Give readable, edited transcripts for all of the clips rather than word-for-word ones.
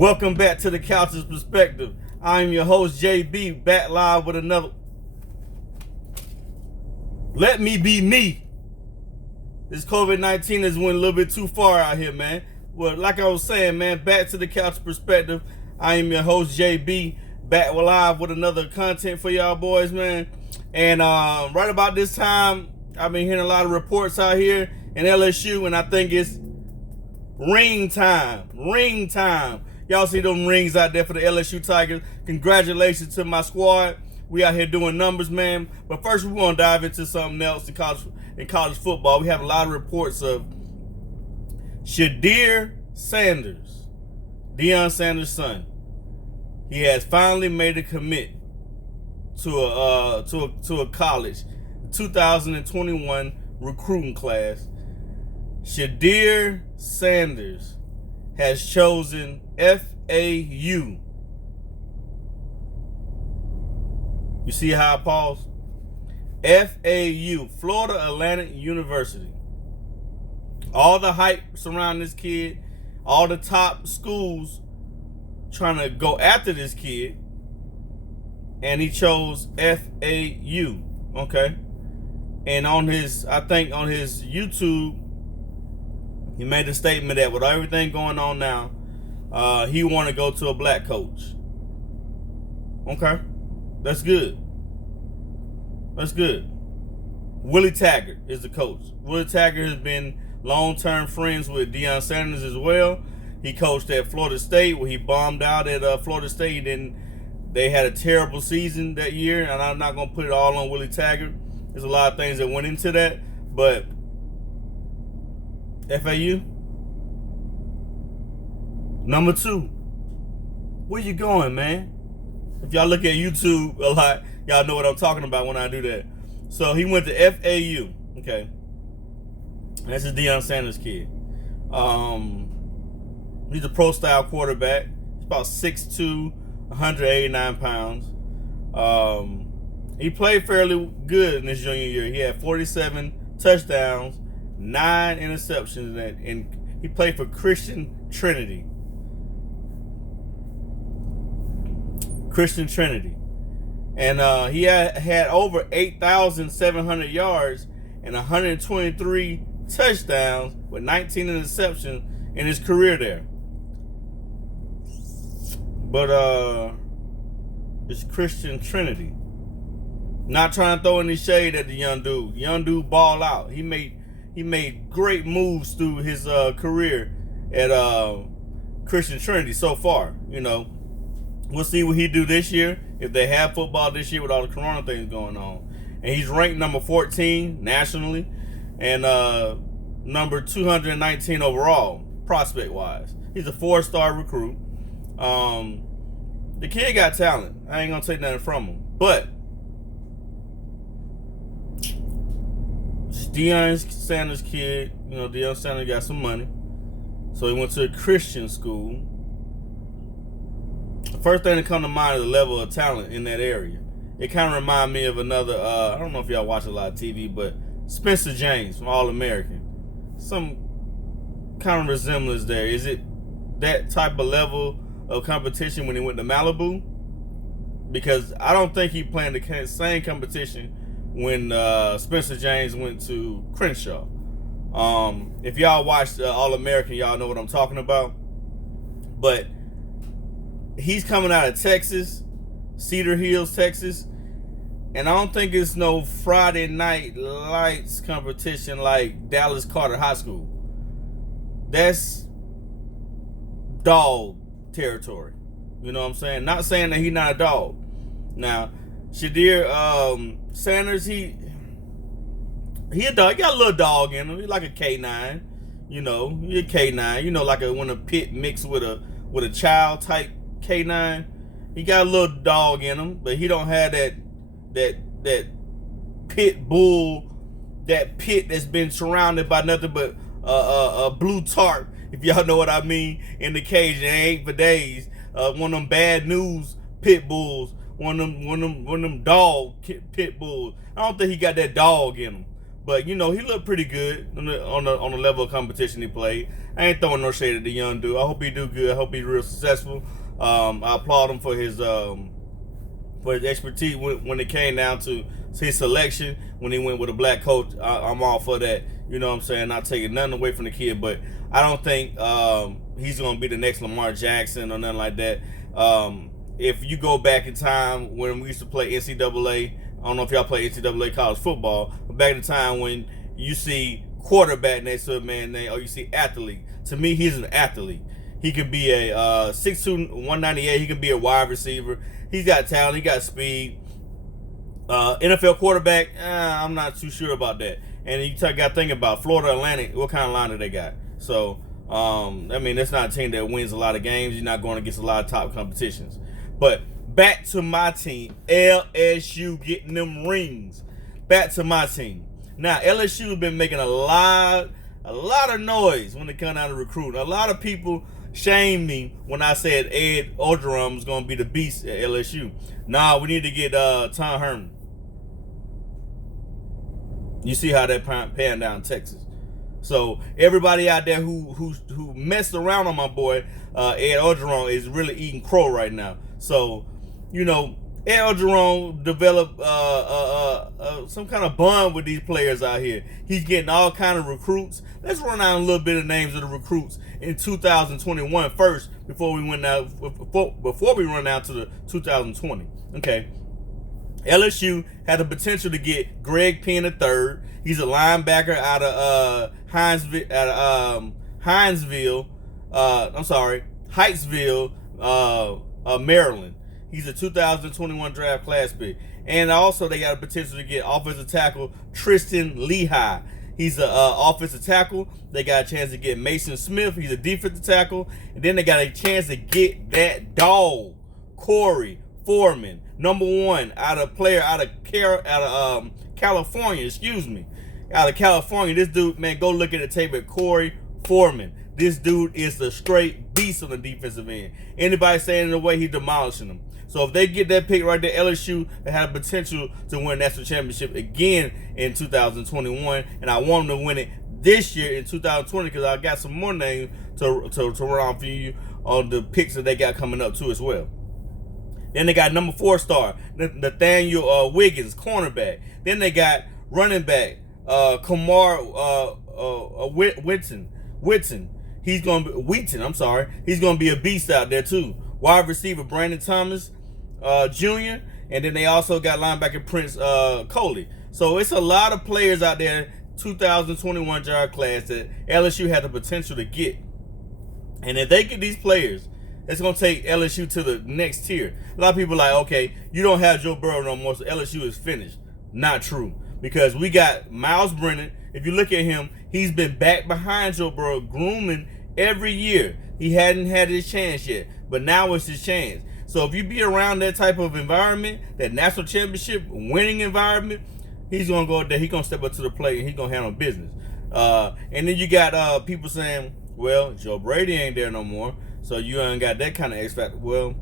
Welcome back to the Couch's Perspective. I'm your host, JB, back live with another. Let me be me. This COVID-19 has went a little bit too far out here, man. Well, like I was saying, man, back to the Couch Perspective. I am your host, JB, back live with another content for y'all boys, man. And right about this time, I've been hearing a lot of reports out here in LSU, and I think it's ring time. Ring time. Y'all see them rings out there for the LSU Tigers. Congratulations to my squad. We out here doing numbers, man. But first, we want to dive into something else in college football. We have a lot of reports of Shedeur Sanders, Deion Sanders' son. He has finally made a commit to a college, 2021 recruiting class. Shedeur Sanders has chosen FAU. You see how I pause? FAU, Florida Atlantic University. All the hype surrounding this kid, all the top schools trying to go after this kid, and he chose FAU. Okay. And on his YouTube, he made a statement that with everything going on now, he want to go to a black coach. Okay, that's good. That's good. Willie Taggart is the coach. Willie Taggart has been long-term friends with Deion Sanders as well. He coached at Florida State, where he bombed out at Florida State, and they had a terrible season that year. And I'm not gonna put it all on Willie Taggart. There's a lot of things that went into that, but FAU. Number 2. Where you going, man? If y'all look at YouTube a lot, y'all know what I'm talking about when I do that. So he went to FAU. Okay. That's a Deion Sanders kid. He's a pro-style quarterback. He's about 6'2", 189 pounds. He played fairly good in his junior year. He had 47 touchdowns, 9 interceptions, and he played for Christian Trinity. And he had over 8,700 yards and 123 touchdowns with 19 interceptions in his career there. But it's Christian Trinity. Not trying to throw any shade at the young dude. Young dude ball out. He made great moves through his career at Christian Trinity so far. You know, we'll see what he do this year if they have football this year with all the corona things going on. And he's ranked number 14 nationally and number 219 overall prospect wise. He's a 4-star recruit. The kid got talent. I ain't gonna take nothing from him, but Deion Sanders kid, you know, Deion Sanders got some money, so he went to a Christian school. The first thing that come to mind is the level of talent in that area. It kind of remind me of another, I don't know if y'all watch a lot of TV, but Spencer James from All-American. Some kind of resemblance there. Is it that type of level of competition when he went to Malibu? Because I don't think he playing the same competition when Spencer James went to Crenshaw. If y'all watched All-American, y'all know what I'm talking about. But he's coming out of Texas, Cedar Hills, Texas. And I don't think it's no Friday Night Lights competition like Dallas Carter High School. That's dog territory. You know what I'm saying? Not saying that he's not a dog. Now, Shedeur Sanders, he a dog. He got a little dog in him. He's like a K9. You know, he a K9. You know, like when a pit mixed with a child type K9. He got a little dog in him, but he don't have that pit bull, that pit that's been surrounded by nothing but a blue tarp, if y'all know what I mean, in the cage. And it ain't for days. One of them bad news pit bulls, one of them dog pit bulls. I don't think he got that dog in him. But he looked pretty good on the level of competition he played. I ain't throwing no shade at the young dude. I hope he do good. I hope he's real successful. I applaud him for his expertise when it came down to his selection. When he went with a black coach, I'm all for that. You know what I'm saying? Not taking nothing away from the kid, but I don't think he's going to be the next Lamar Jackson or nothing like that. If you go back in time when we used to play NCAA, I don't know if y'all play NCAA college football, but back in the time when you see quarterback next to a man name, or you see athlete, to me, he's an athlete. He could be a 6'2", 198. He could be a wide receiver. He's got talent. He got speed. NFL quarterback, I'm not too sure about that. And you got to think about Florida Atlantic. What kind of line do they got? So, that's not a team that wins a lot of games. You're not going against a lot of top competitions. But back to my team, LSU getting them rings. Back to my team. Now, LSU has been making a lot of noise when it comes down to recruiting. A lot of people shamed me when I said Ed Orgeron was going to be the beast at LSU. Nah, we need to get Tom Herman. You see how that panned down in Texas. So everybody out there who messed around on my boy Ed Orgeron is really eating crow right now. So, Ed Orgeron developed some kind of bond with these players out here. He's getting all kind of recruits. Let's run down a little bit of names of the recruits in 2021 first before we run down to the 2020. Okay. LSU had the potential to get Greg Penn III. He's a linebacker out of Hyattsville, Maryland. He's a 2021 draft class pick. And also they got a potential to get offensive tackle Tristan Lehigh. He's an offensive tackle. They got a chance to get Mason Smith. He's a defensive tackle. And then they got a chance to get that dog, Corey Foreman, number one, out of California. Out of California. This dude, man, go look at the tape at Corey Foreman. This dude is a straight beast on the defensive end. Anybody saying in the way, he's demolishing them. So if they get that pick right there, LSU had a potential to win national championship again in 2021, and I want them to win it this year in 2020 because I got some more names to run off for you on the picks that they got coming up too as well. Then they got number 4 star Nathaniel Wiggins, cornerback. Then they got running back Kamar Wheaton. He's gonna be a beast out there too. Wide receiver Brandon Thomas Jr. And then they also got linebacker Prince Coley. So it's a lot of players out there, 2021 draft class that LSU had the potential to get. And if they get these players, it's going to take LSU to the next tier. A lot of people are like, okay, you don't have Joe Burrow no more, so LSU is finished. Not true. Because we got Miles Brennan. If you look at him, he's been back behind Joe Burrow, grooming every year. He hadn't had his chance yet, but now it's his chance. So if you be around that type of environment, that national championship winning environment, he's going to go there. He's going to step up to the plate, and he's going to handle business. And then you got people saying, well, Joe Brady ain't there no more, so you ain't got that kind of X factor. Well,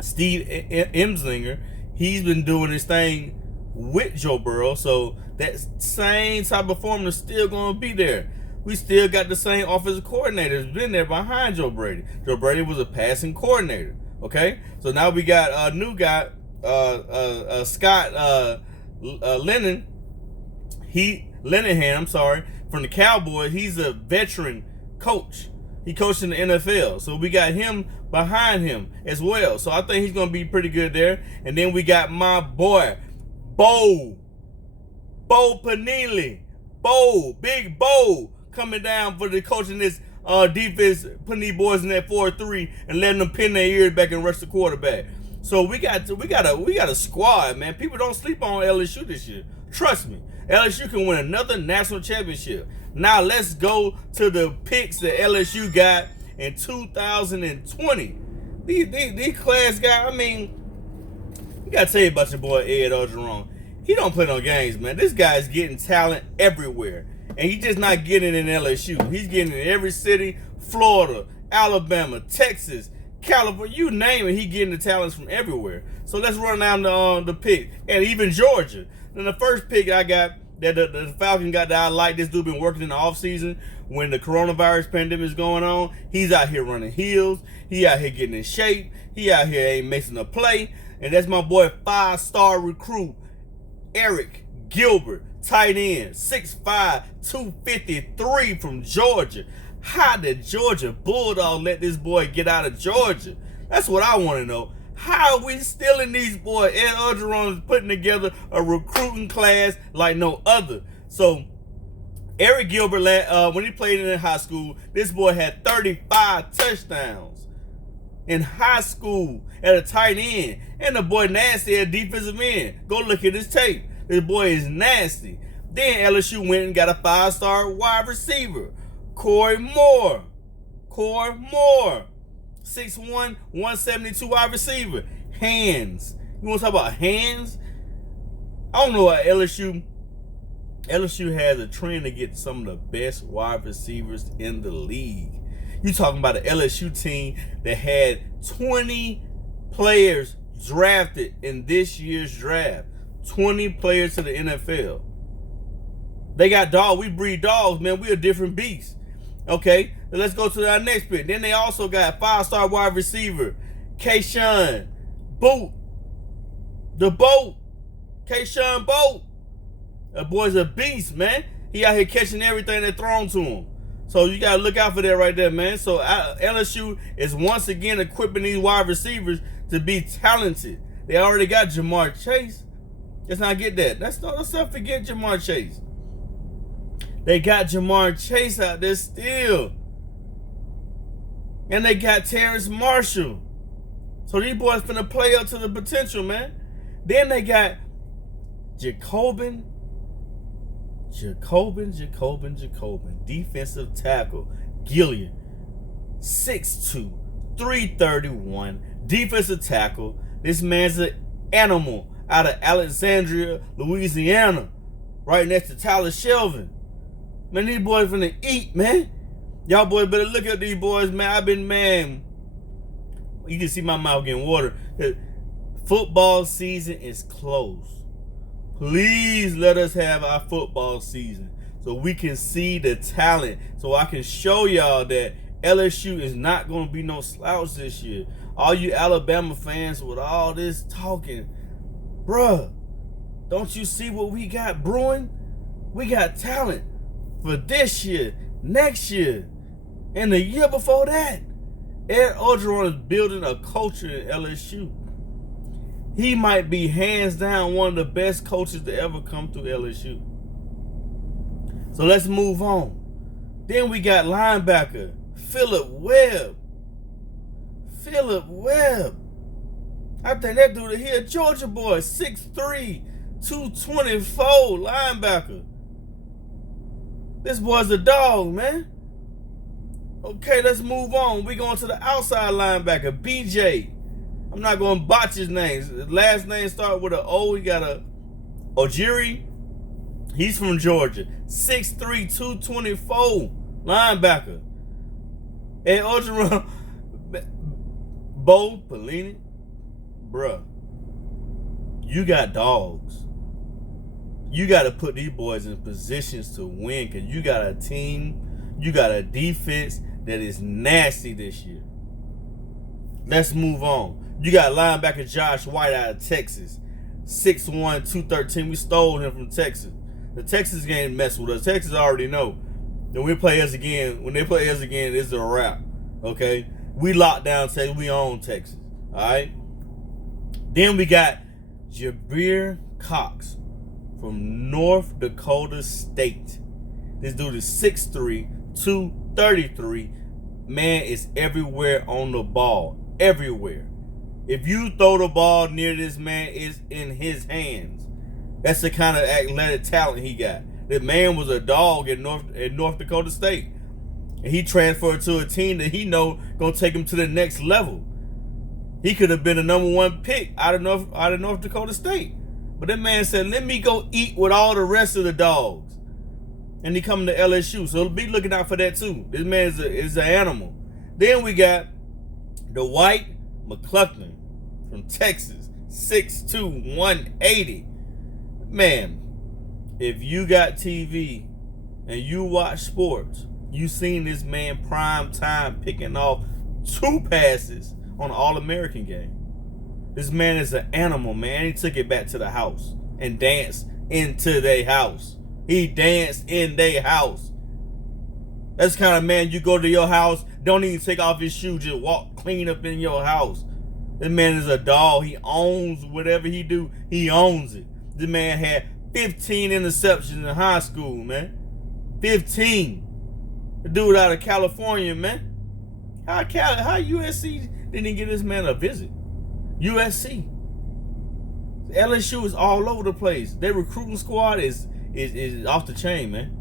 Steve Emslinger, he's been doing his thing with Joe Burrow, so that same type of formula is still going to be there. We still got the same offensive coordinator that's been there behind Joe Brady. Joe Brady was a passing coordinator, okay? So now we got a new guy, Scott Linehan, from the Cowboys. He's a veteran coach. He coached in the NFL. So we got him behind him as well. So I think he's going to be pretty good there. And then we got my boy, Bo Pelini. Big Bo, coming down for the coaching this defense, putting these boys in that 4-3 and letting them pin their ears back and rush the quarterback. So we got a squad, man. People don't sleep on LSU this year. Trust me. LSU can win another national championship. Now let's go to the picks that LSU got in 2020. These class guys, I mean, you gotta tell you about your boy Ed Orgeron. He don't play no games, man. This guy's getting talent everywhere. And he's just not getting it in LSU. He's getting it in every city, Florida, Alabama, Texas, California, you name it, he's getting the talents from everywhere. So let's run down the pick. And even Georgia. Then the first pick I got that the Falcon got that I like. This dude been working in the offseason when the coronavirus pandemic is going on. He's out here running heels. He out here getting in shape. He out here ain't missing a play. And that's my boy, 5-star recruit, Eric Gilbert, tight end, 6'5", 253 from Georgia. How did Georgia Bulldogs let this boy get out of Georgia? That's what I want to know. How are we stealing these boys? Ed Orgeron is putting together a recruiting class like no other. So, Eric Gilbert, when he played in high school, this boy had 35 touchdowns in high school at a tight end. And the boy nasty at defensive end. Go look at his tape. This boy is nasty. Then LSU went and got a 5-star wide receiver, Corey Moore. 6'1", 172 wide receiver. Hands. You want to talk about hands? I don't know why LSU has a trend to get some of the best wide receivers in the league. You talking about an LSU team that had 20 players drafted in this year's draft. 20 players to the NFL. They got dogs. We breed dogs, man. We a different beast. Okay, let's go to our next pick. Then they also got 5-star wide receiver, Keyshawn Boat. The Boat. Keyshawn Boat. That boy's a beast, man. He out here catching everything that's thrown to him. So you got to look out for that right there, man. So LSU is once again equipping these wide receivers to be talented. They already got Jamar Chase. Let's not get that. Let's not forget Jamar Chase. They got Jamar Chase out there still. And they got Terrence Marshall. So these boys finna play up to the potential, man. Then they got Jacobin, defensive tackle, Gillian, 6'2", 331, defensive tackle. This man's an animal out of Alexandria, Louisiana, right next to Tyler Shelvin. Man, these boys finna eat, man. Y'all boys better look at these boys, man. Man, you can see my mouth getting water. Football season is close. Please let us have our football season so we can see the talent, so I can show y'all that LSU is not going to be no slouch this year. All you Alabama fans with all this talking, bruh, don't you see what we got brewing? We got talent for this year, next year, and the year before that. Ed Orgeron is building a culture in LSU. He might be hands down one of the best coaches to ever come through LSU. So let's move on. Then we got linebacker Phillip Webb. I think that dude here, Georgia boy, 6'3", 224 linebacker. This boy's a dog, man. Okay, let's move on. We going to the outside linebacker, BJ. I'm not going to botch his name. His last name starts with an O. He got a Ojiri. He's from Georgia. 6'3", 224 linebacker. And Orgeron, Bo Pelini, bruh, you got dogs. You got to put these boys in positions to win because you got a team, you got a defense that is nasty this year. Let's move on. You got linebacker Josh White out of Texas. 6'1", 213. We stole him from Texas. The Texas game mess with us. Texas already know. When they play us again, it's a wrap. Okay? We locked down Texas. We own Texas. Alright? Then we got Jabir Cox from North Dakota State. This dude is 6'3", 233. Man is everywhere on the ball. Everywhere. If you throw the ball near this man, it's in his hands. That's the kind of athletic talent he got. The man was a dog at North Dakota State. And he transferred to a team that he know gonna take him to the next level. He could have been the #1 pick out of North Dakota State. But that man said, let me go eat with all the rest of the dogs. And he come to LSU. So be looking out for that too. This man is an animal. Then we got Dwight McClellan from Texas. 6'2", 180. Man, if you got TV and you watch sports, you seen this man prime time picking off 2 passes on an All-American game. This man is an animal, man. He took it back to the house and danced into their house. He danced in their house. That's the kind of man you go to your house, don't even take off his shoes, just walk clean up in your house. This man is a dog. He owns whatever he do. He owns it. This man had 15 interceptions in high school, man. 15. The dude out of California, man. How USC didn't get this man a visit? USC. LSU is all over the place. Their recruiting squad is off the chain, man.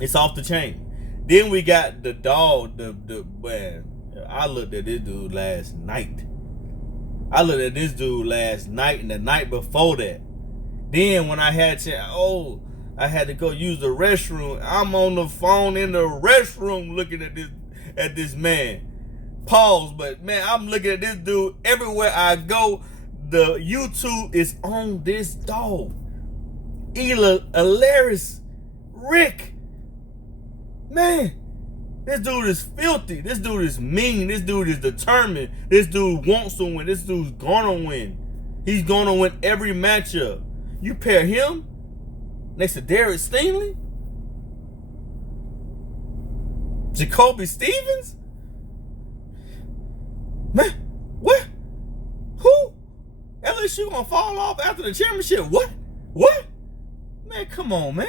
It's off the chain. Then we got the dog, man. I looked at this dude last night. and the night before that. Then when I had to go use the restroom, I'm on the phone in the restroom looking at this man. Pause, but man, I'm looking at this dude everywhere I go. The YouTube is on this dog. Hilarious Rick. Man, this dude is filthy. This dude is mean. This dude is determined. This dude wants to win. This dude's gonna win. He's gonna win every matchup. You pair him next to Derek Stingley, Jacoby Stevens. Man, what? Who? LSU gonna fall off after the championship? What? Man, come on, man.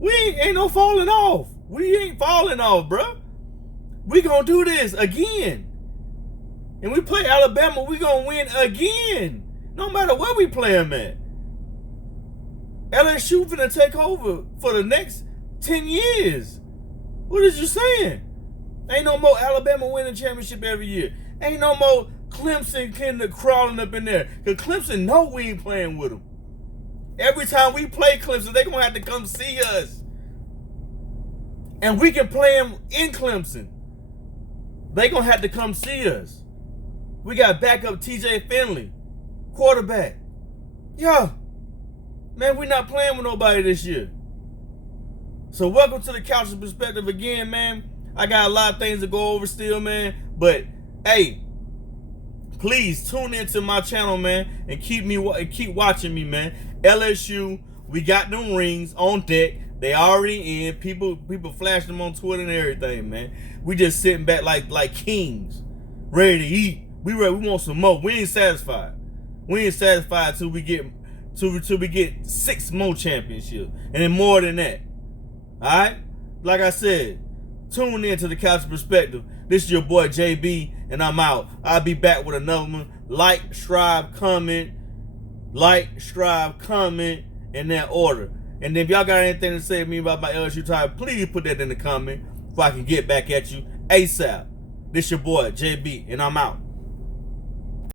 We ain't no falling off. We ain't falling off, bro. We gonna do this again. And we play Alabama, we gonna win again. No matter where we play them at. LSU finna take over for the next 10 years. What is you saying? Ain't no more Alabama winning championship every year. Ain't no more Clemson kind of crawling up in there. Because Clemson know we ain't playing with them. Every time we play Clemson, they going to have to come see us. And we can play them in Clemson. They going to have to come see us. We got backup TJ Finley, quarterback. Yo, man, we not playing with nobody this year. So welcome to the Couch's Perspective again, man. I got a lot of things to go over still, man. But, hey, please tune into my channel, man, and keep watching me, man. LSU, we got them rings on deck. They already in. People flash them on Twitter and everything, man. We just sitting back like kings, ready to eat. We want some more. We ain't satisfied. We ain't satisfied till we get 6 more championships, and then more than that. All right, like I said, tune in to the Couch Perspective. This is your boy JB, and I'm out. I'll be back with another one. Like, subscribe, comment, in that order. And if y'all got anything to say to me about my LSU tie, please put that in the comment so I can get back at you ASAP. This your boy JB, and I'm out.